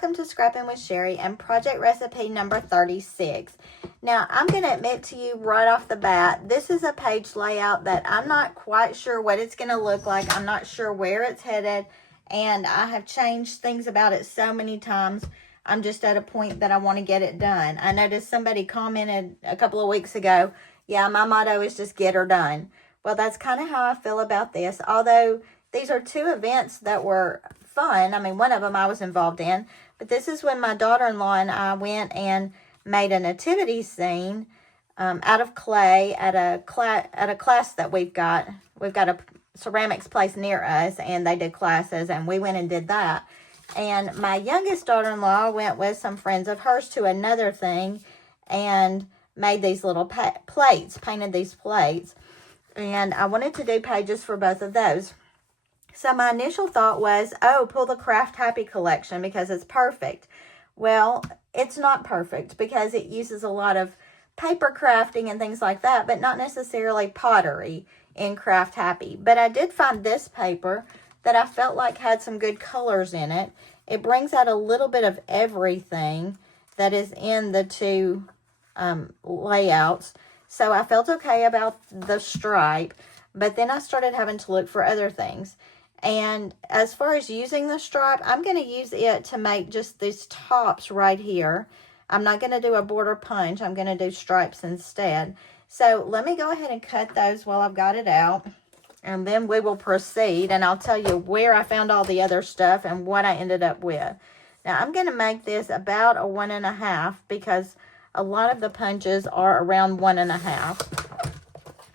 welcome to Scrappin with Sheri and project recipe number 36. Now, I'm going to admit to you right off the bat, this is a page layout that I'm not quite sure what it's going to look like. I'm not sure where it's headed, and I have changed things about it so many times. I'm just at a point that I want to get it done. I noticed somebody commented a couple of weeks ago, yeah, my motto is just get her done. Well, that's kind of how I feel about this, although these are two events that were fun. I mean, one of them I was involved in, but this is when my daughter-in-law and I went and made a nativity scene out of clay at a class that we've got. We've got a ceramics place near us, and they did classes, and we went and did that. And my youngest daughter-in-law went with some friends of hers to another thing and made these little plates, painted these plates. And I wanted to do pages for both of those. So my initial thought was, oh, pull the Craft Happy collection because it's perfect. Well, it's not perfect because it uses a lot of paper crafting and things like that, but not necessarily pottery in Craft Happy. But I did find this paper that I felt like had some good colors in it. It brings out a little bit of everything that is in the two layouts. So I felt okay about the stripe, but then I started having to look for other things. And as far as using the stripe, I'm going to use it to make just these tops right here. I'm not going to do a border punch. I'm going to do stripes instead. So let me go ahead and cut those while I've got it out. And then we will proceed, and I'll tell you where I found all the other stuff and what I ended up with. Now, I'm going to make this about a 1.5 because a lot of the punches are around 1.5.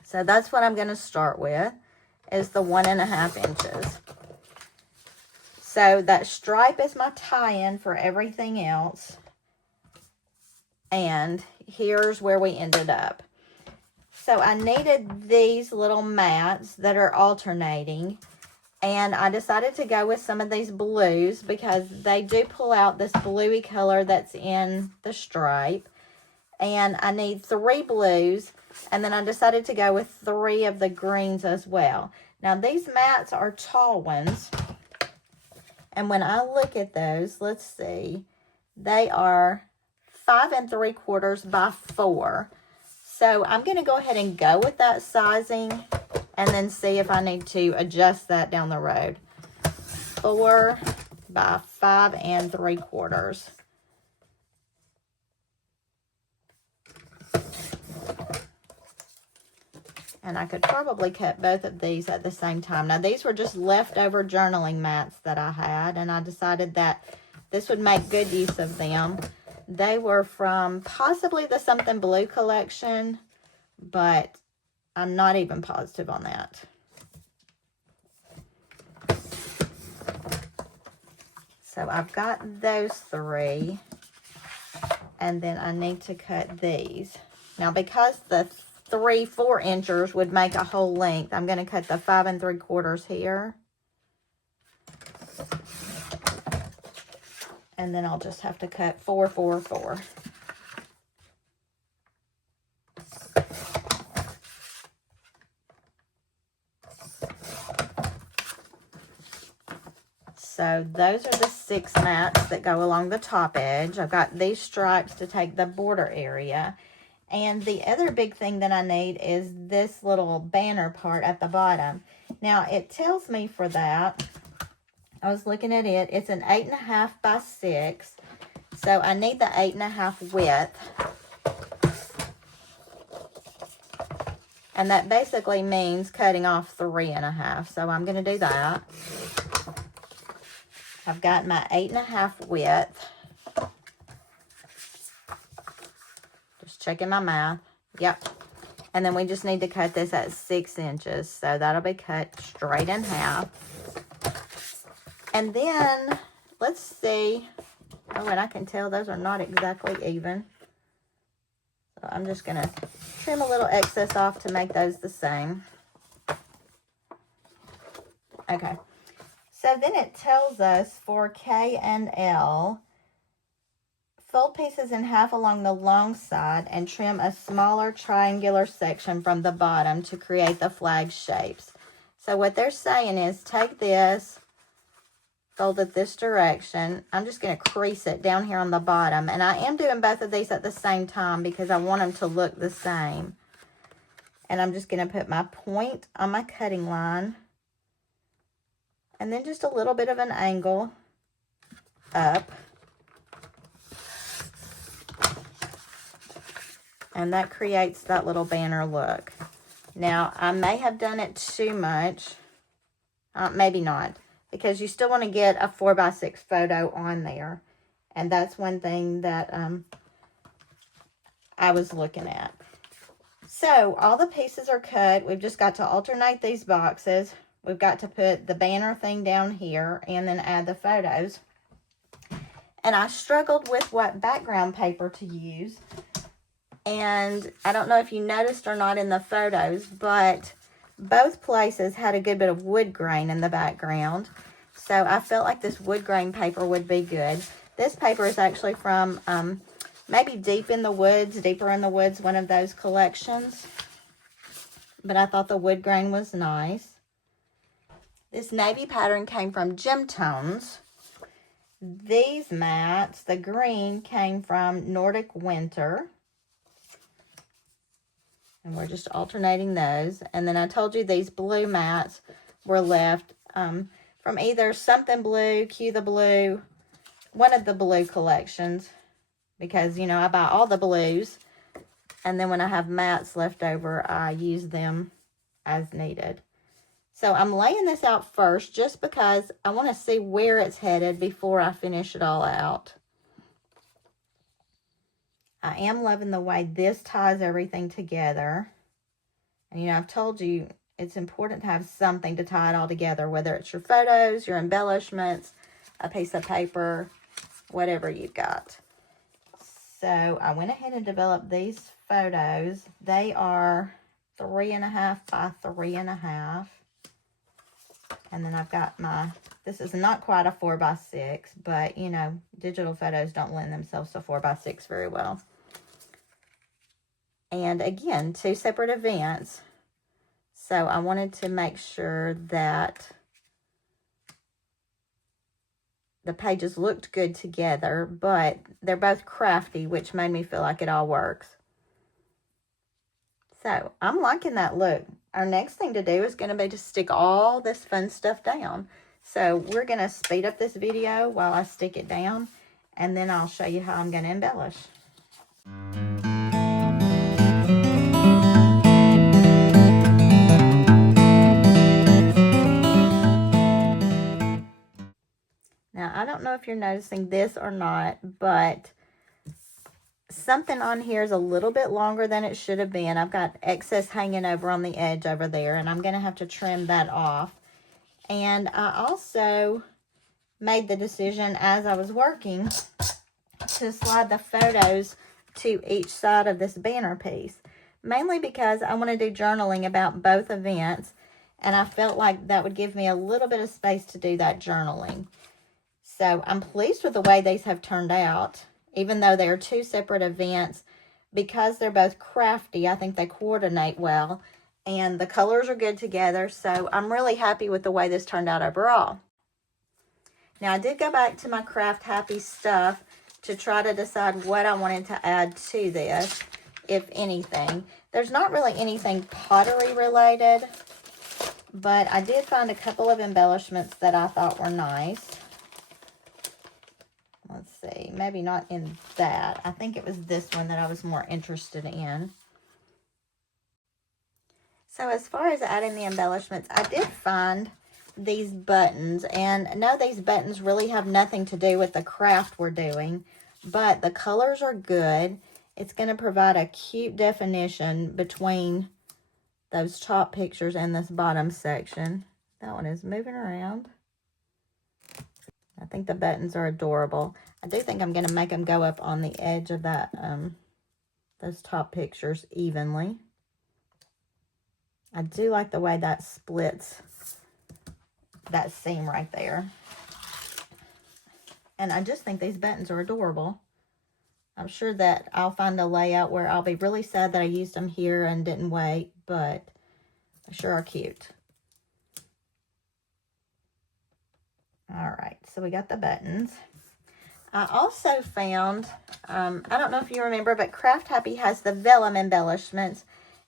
So that's what I'm going to start with, is the 1.5 inches. So that stripe is my tie-in for everything else. And here's where we ended up. So I needed these little mats that are alternating. And I decided to go with some of these blues because they do pull out this bluey color that's in the stripe. And I need 3 blues. And then I decided to go with 3 of the greens as well. Now, these mats are tall ones. And when I look at those, let's see, they are 5 3/4 by 4. So I'm going to go ahead and go with that sizing and then see if I need to adjust that down the road. 4 by 5 3/4. And I could probably cut both of these at the same time. Now, these were just leftover journaling mats that I had, and I decided that this would make good use of them. They were from possibly the Something Blue collection, but I'm not even positive on that. So I've got those 3, and then I need to cut these. Now, because the 3 4-inchers would make a whole length, I'm going to cut the 5 3/4 here. And then I'll just have to cut 4 4 4. So those are the 6 mats that go along the top edge. I've got these stripes to take the border area. And the other big thing that I need is this little banner part at the bottom. Now, it tells me for that, I was looking at it, it's an 8.5 by 6. So I need the 8.5 width. And that basically means cutting off 3.5. So I'm going to do that. I've got my 8.5 width. Just checking my math. Yep. And then we just need to cut this at 6 inches. So that'll be cut straight in half. And then, let's see. Oh, and I can tell those are not exactly even. So I'm just going to trim a little excess off to make those the same. Okay. So then it tells us for K and L, fold pieces in half along the long side and trim a smaller triangular section from the bottom to create the flag shapes. So what they're saying is take this, fold it this direction. I'm just going to crease it down here on the bottom. And I am doing both of these at the same time because I want them to look the same. And I'm just going to put my point on my cutting line. And then just a little bit of an angle up. And that creates that little banner look. Now, I may have done it too much. Maybe not. Because you still want to get a 4x6 photo on there. And that's one thing that I was looking at. So, all the pieces are cut. We've just got to alternate these boxes. We've got to put the banner thing down here and then add the photos. And I struggled with what background paper to use. And I don't know if you noticed or not in the photos, but both places had a good bit of wood grain in the background. So I felt like this wood grain paper would be good. This paper is actually from maybe Deeper in the Woods, one of those collections. But I thought the wood grain was nice. This navy pattern came from Gem Tones. These mats, the green, came from Nordic Winter. And we're just alternating those. And then I told you these blue mats were left from either Something Blue, Cue the Blue, one of the blue collections. Because, you know, I buy all the blues. And then when I have mats left over, I use them as needed. So I'm laying this out first just because I want to see where it's headed before I finish it all out. I am loving the way this ties everything together. And, you know, I've told you it's important to have something to tie it all together, whether it's your photos, your embellishments, a piece of paper, whatever you've got. So I went ahead and developed these photos. They are 3.5 by 3.5. And then I've got this is not quite a 4x6, but, you know, digital photos don't lend themselves to 4x6 very well. And again, 2 separate events. So I wanted to make sure that the pages looked good together, but they're both crafty, which made me feel like it all works. So I'm liking that look. Our next thing to do is going to be to stick all this fun stuff down. So we're going to speed up this video while I stick it down, and then I'll show you how I'm going to embellish. Now, I don't know if you're noticing this or not, but something on here is a little bit longer than it should have been. I've got excess hanging over on the edge over there, and I'm going to have to trim that off. And I also made the decision as I was working to slide the photos to each side of this banner piece, mainly because I want to do journaling about both events, and I felt like that would give me a little bit of space to do that journaling. So I'm pleased with the way these have turned out, even though they are 2 separate events. Because they're both crafty, I think they coordinate well, and the colors are good together. So I'm really happy with the way this turned out overall. Now, I did go back to my Craft Happy stuff to try to decide what I wanted to add to this, if anything. There's not really anything pottery related, but I did find a couple of embellishments that I thought were nice. Let's see, maybe not in that. I think it was this one that I was more interested in. So as far as adding the embellishments, I did find these buttons. And no, these buttons really have nothing to do with the craft we're doing, but the colors are good. It's going to provide a cute definition between those top pictures and this bottom section. That one is moving around. I think the buttons are adorable. I do think I'm going to make them go up on the edge of that, those top pictures evenly. I do like the way that splits that seam right there. And I just think these buttons are adorable. I'm sure that I'll find a layout where I'll be really sad that I used them here and didn't wait, but they sure are cute. All right, so we got the buttons. I also found, I don't know if you remember, but Craft Happy has the vellum embellishments.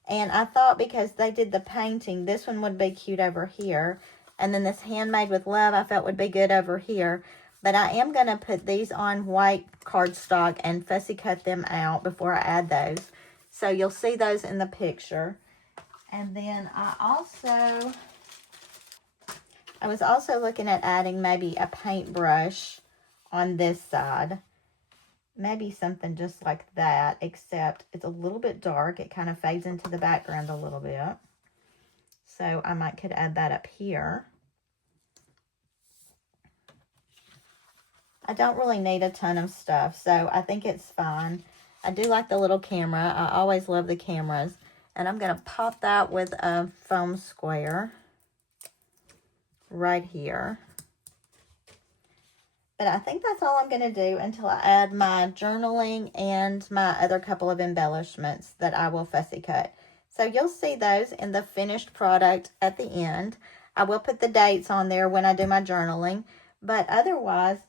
And I thought because they did the painting, this one would be cute over here. And then this Handmade with Love I felt would be good over here. But I am going to put these on white cardstock and fussy cut them out before I add those. So you'll see those in the picture. And then I was also looking at adding maybe a paintbrush on this side. Maybe something just like that, except it's a little bit dark. It kind of fades into the background a little bit. So I could add that up here. I don't really need a ton of stuff, so I think it's fine. I do like the little camera. I always love the cameras. And I'm going to pop that with a foam square right here. But I think that's all I'm going to do until I add my journaling and my other couple of embellishments that I will fussy cut. So you'll see those in the finished product at the end. I will put the dates on there when I do my journaling. But otherwise,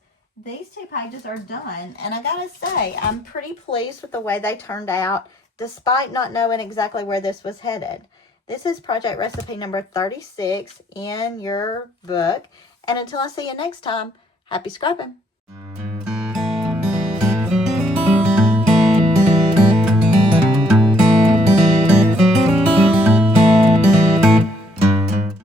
these 2 pages are done. And I got to say, I'm pretty pleased with the way they turned out, despite not knowing exactly where this was headed. This is project recipe number 36 in your book. And until I see you next time, happy scrapping.